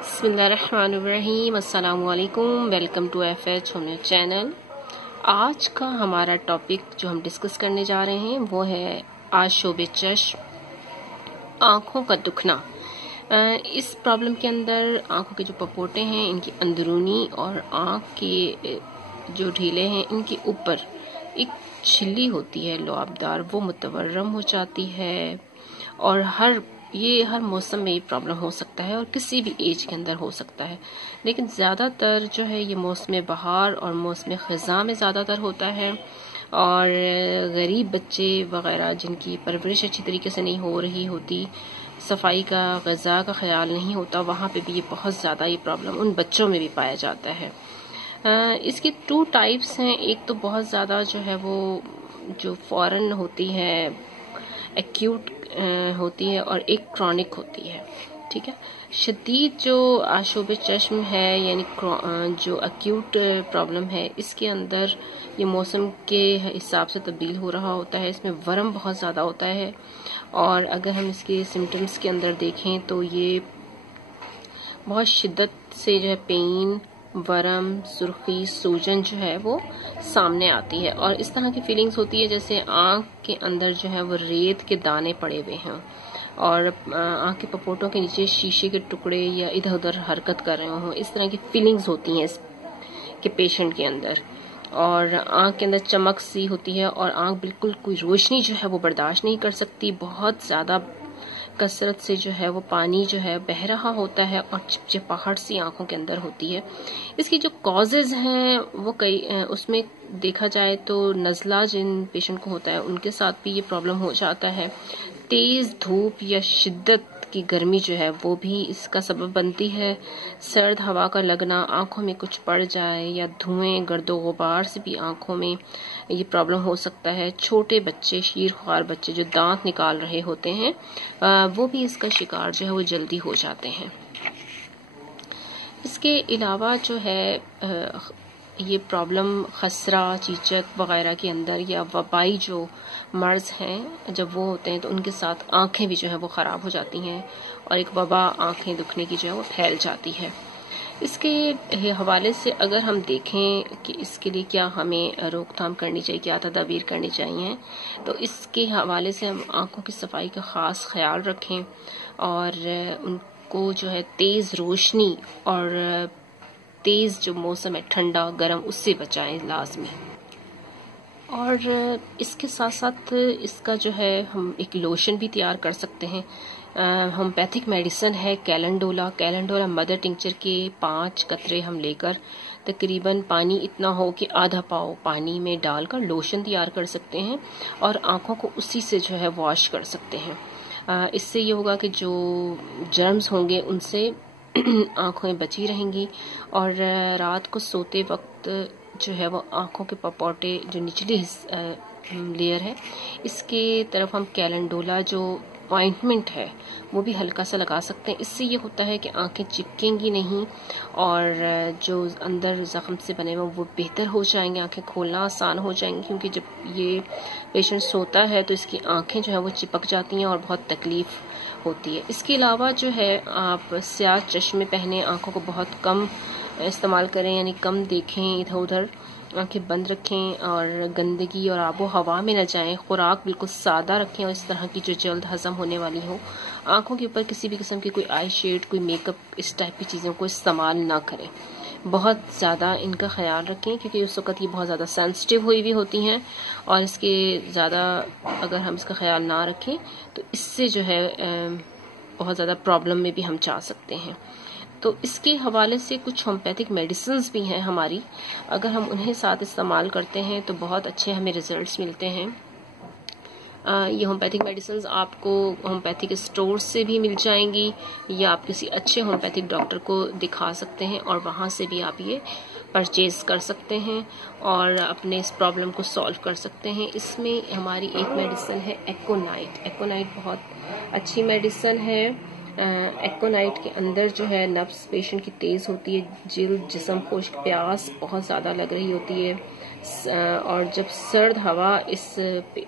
बिस्मिल्लाहिर्रहमानिर्रहीम, अस्सलामुअलैकुम। Welcome to FH home channel. आज का हमारा टॉपिक जो हम डिस्कस करने जा रहे हैं वो है आशोब चश्म, आँखों का दुखना। इस प्रॉब्लम के अंदर आँखों के जो पपोटे हैं इनकी अंदरूनी और आँख के जो ढीले हैं इनके ऊपर एक झिल्ली होती है लुआबदार, वो मुतवर्रम हो जाती है। और हर मौसम में ये प्रॉब्लम हो सकता है और किसी भी एज के अंदर हो सकता है, लेकिन ज़्यादातर जो है ये मौसम बहार और मौसम ख़ज़ां में ज़्यादातर होता है। और गरीब बच्चे वग़ैरह जिनकी परवरिश अच्छी तरीके से नहीं हो रही होती, सफाई का, ग़िज़ा का ख्याल नहीं होता, वहाँ पे भी ये बहुत ज़्यादा ये प्रॉब्लम उन बच्चों में भी पाया जाता है। इसकी 2 टाइप्स हैं। एक तो बहुत ज़्यादा जो है वो जो फ़ौरन होती है, एक्यूट होती है, और एक क्रॉनिक होती है। ठीक है, शदीद जो आशोब चश्म है यानी जो एक्यूट प्रॉब्लम है, इसके अंदर ये मौसम के हिसाब से तब्दील हो रहा होता है। इसमें वरम बहुत ज़्यादा होता है, और अगर हम इसके सिम्टम्स के अंदर देखें तो ये बहुत शिद्दत से जो है पेन, वरम, सुर्खी, सूजन जो है वो सामने आती है। और इस तरह की फीलिंग्स होती है जैसे आँख के अंदर जो है वो रेत के दाने पड़े हुए हैं, और आँख के पपोटों के नीचे शीशे के टुकड़े या इधर उधर हरकत कर रहे हों। इस तरह की फीलिंग्स होती हैं इसके पेशेंट के अंदर। और आँख के अंदर चमक सी होती है, और आँख बिल्कुल कोई रोशनी जो है वो बर्दाश्त नहीं कर सकती। बहुत ज़्यादा कसरत से जो है वो पानी जो है बह रहा होता है, और चिपचिपाहट सी आंखों के अंदर होती है। इसकी जो कॉजेज हैं वो उसमें देखा जाए तो नज़ला जिन पेशेंट को होता है उनके साथ भी ये प्रॉब्लम हो जाता है। तेज़ धूप या शिद्दत की गर्मी जो है वो भी इसका सबब बनती है। सर्द हवा का लगना, आंखों में कुछ पड़ जाए, या धुएं, गर्दो गुबार से भी आंखों में ये प्रॉब्लम हो सकता है। छोटे बच्चे, शीरख्वार बच्चे जो दांत निकाल रहे होते हैं, वो भी इसका शिकार जो है वो जल्दी हो जाते हैं। इसके अलावा जो है ये प्रॉब्लम खसरा, चीचक वगैरह के अंदर, या वबाई जो मर्ज हैं जब वो होते हैं तो उनके साथ आंखें भी जो है वो ख़राब हो जाती हैं, और एक वबा आंखें दुखने की जो है वो फैल जाती है। इसके हवाले से अगर हम देखें कि इसके लिए क्या हमें रोकथाम करनी चाहिए, क्या तदाबीर करनी चाहिए, तो इसके हवाले से हम आंखों की सफाई का ख़ास ख्याल रखें, और उनको जो है तेज़ रोशनी और तेज़ जो मौसम है ठंडा गर्म, उससे बचाएं लाजमी। और इसके साथ साथ इसका जो है हम एक लोशन भी तैयार कर सकते हैं। होम्योपैथिक मेडिसिन है कैलेंडोला मदर टिंचर के 5 कतरे हम लेकर तकरीबन पानी इतना हो कि आधा पाव पानी में डालकर लोशन तैयार कर सकते हैं, और आँखों को उसी से जो है वॉश कर सकते हैं। इससे ये होगा कि जो जर्म्स होंगे उनसे आँखें बची रहेंगी। और रात को सोते वक्त जो है वो आँखों के पपोटे जो निचली लेयर है, इसके तरफ हम कैलेंडोला जो ऑइंटमेंट है वो भी हल्का सा लगा सकते हैं। इससे ये होता है कि आंखें चिपकेंगी नहीं, और जो अंदर जख्म से बने हुए वो बेहतर हो जाएंगे, आंखें खोलना आसान हो जाएंगी। क्योंकि जब ये पेशेंट सोता है तो इसकी आंखें जो है वो चिपक जाती हैं और बहुत तकलीफ होती है। इसके अलावा जो है आप स्याह चश्मे पहने, आंखों को बहुत कम इस्तेमाल करें, यानी कम देखें, इधर उधर आंखें बंद रखें, और गंदगी और आबो हवा में न जाएं। खुराक बिल्कुल सादा रखें, और इस तरह की जो जल्द हजम होने वाली हो। आंखों के ऊपर किसी भी किस्म की कोई आई शेड, कोई मेकअप, इस टाइप की चीज़ों को इस्तेमाल ना करें। बहुत ज़्यादा इनका ख्याल रखें, क्योंकि उस वक़्त ये बहुत ज़्यादा सेंसिटिव हुई भी होती हैं, और इसके ज़्यादा अगर हम इसका ख्याल ना रखें तो इससे जो है बहुत ज़्यादा प्रॉब्लम में भी हम जा सकते हैं। तो इसके हवाले से कुछ होम्योपैथिक मेडिसिन्स भी हैं हमारी, अगर हम उन्हें साथ इस्तेमाल करते हैं तो बहुत अच्छे हमें रिजल्ट्स मिलते हैं। ये होम्योपैथिक मेडिसिन्स आपको होम्योपैथिक स्टोर से भी मिल जाएंगी, या आप किसी अच्छे होम्योपैथिक डॉक्टर को दिखा सकते हैं और वहाँ से भी आप ये परचेज कर सकते हैं और अपने इस प्रॉब्लम को सॉल्व कर सकते हैं। इसमें हमारी एक मेडिसिन है एकोनाइट बहुत अच्छी मेडिसिन है। एक्कोनाइट के अंदर जो है नब्ज पेशेंट की तेज़ होती है, जिल्द जिस्म खुश्क, प्यास बहुत ज़्यादा लग रही होती है, और जब सर्द हवा इस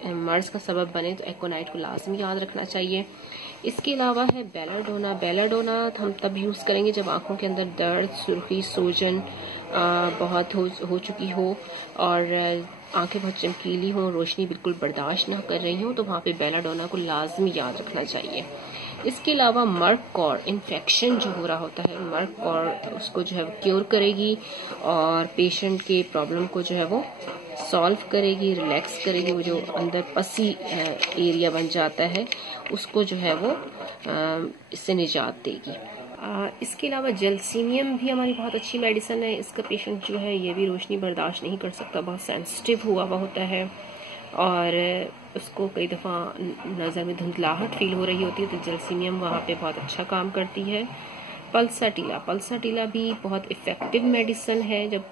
मर्ज का सबब बने तो एक्कोनाइट को लाजमी याद रखना चाहिए। इसके अलावा है बेलाडोना। बेलाडोना हम तब यूज़ करेंगे जब आंखों के अंदर दर्द, सुर्खी, सूजन बहुत हो चुकी हो और आंखें बहुत चमकीली हों, रोशनी बिल्कुल बर्दाश्त ना कर रही हो, तो वहाँ पे बेलाडोना को लाजमी याद रखना चाहिए। इसके अलावा मर्क कॉर इन्फेक्शन जो हो रहा होता है, मर्क कॉर उसको जो है वो क्योर करेगी और पेशेंट के प्रॉब्लम को जो है वो सॉल्व करेगी, रिलैक्स करेगी। वो जो अंदर पसी एरिया बन जाता है उसको जो है वो इससे निजात देगी। इसके अलावा जलसीनियम भी हमारी बहुत अच्छी मेडिसिन है। इसका पेशेंट जो है ये भी रोशनी बर्दाश्त नहीं कर सकता, बहुत सेंसिटिव हुआ होता है और उसको कई दफ़ा नज़र में धुंधलाहट फील हो रही होती है, तो जलसीनियम वहाँ पे बहुत अच्छा काम करती है। पल्साटीला। पल्साटीला भी बहुत इफ़ेक्टिव मेडिसिन है। जब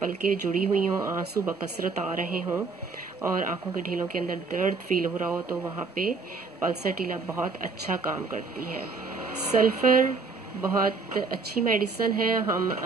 पलकें जुड़ी हुई हों, आंसू बकसरत आ रहे हों और आंखों के ढीलों के अंदर दर्द फील हो रहा हो, तो वहाँ पे पल्साटीला बहुत अच्छा काम करती है। सल्फ़र बहुत अच्छी मेडिसिन है। हम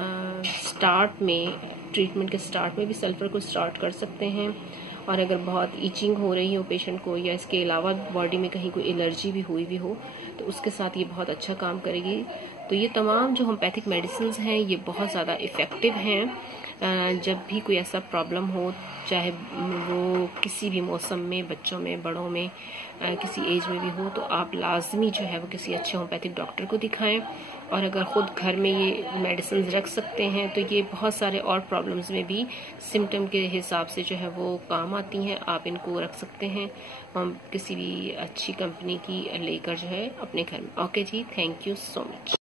स्टार्ट में, ट्रीटमेंट के स्टार्ट में भी सल्फ़र को स्टार्ट कर सकते हैं, और अगर बहुत ईचिंग हो रही हो पेशेंट को या इसके अलावा बॉडी में कहीं कोई एलर्जी भी हुई भी हो तो उसके साथ ये बहुत अच्छा काम करेगी। तो ये तमाम जो होम्योपैथिक मेडिसिन हैं ये बहुत ज़्यादा इफ़ेक्टिव हैं। जब भी कोई ऐसा प्रॉब्लम हो, चाहे वो किसी भी मौसम में, बच्चों में, बड़ों में, किसी एज में भी हो, तो आप लाजमी जो है वो किसी अच्छे होम्योपैथिक डॉक्टर को दिखाएं। और अगर ख़ुद घर में ये मेडिसिन रख सकते हैं तो ये बहुत सारे और प्रॉब्लम्स में भी सिम्टम के हिसाब से जो है वो काम आती हैं। आप इनको रख सकते हैं, हम किसी भी अच्छी कंपनी की लेकर जो है अपने घर में। ओके जी, थैंक यू सो मच।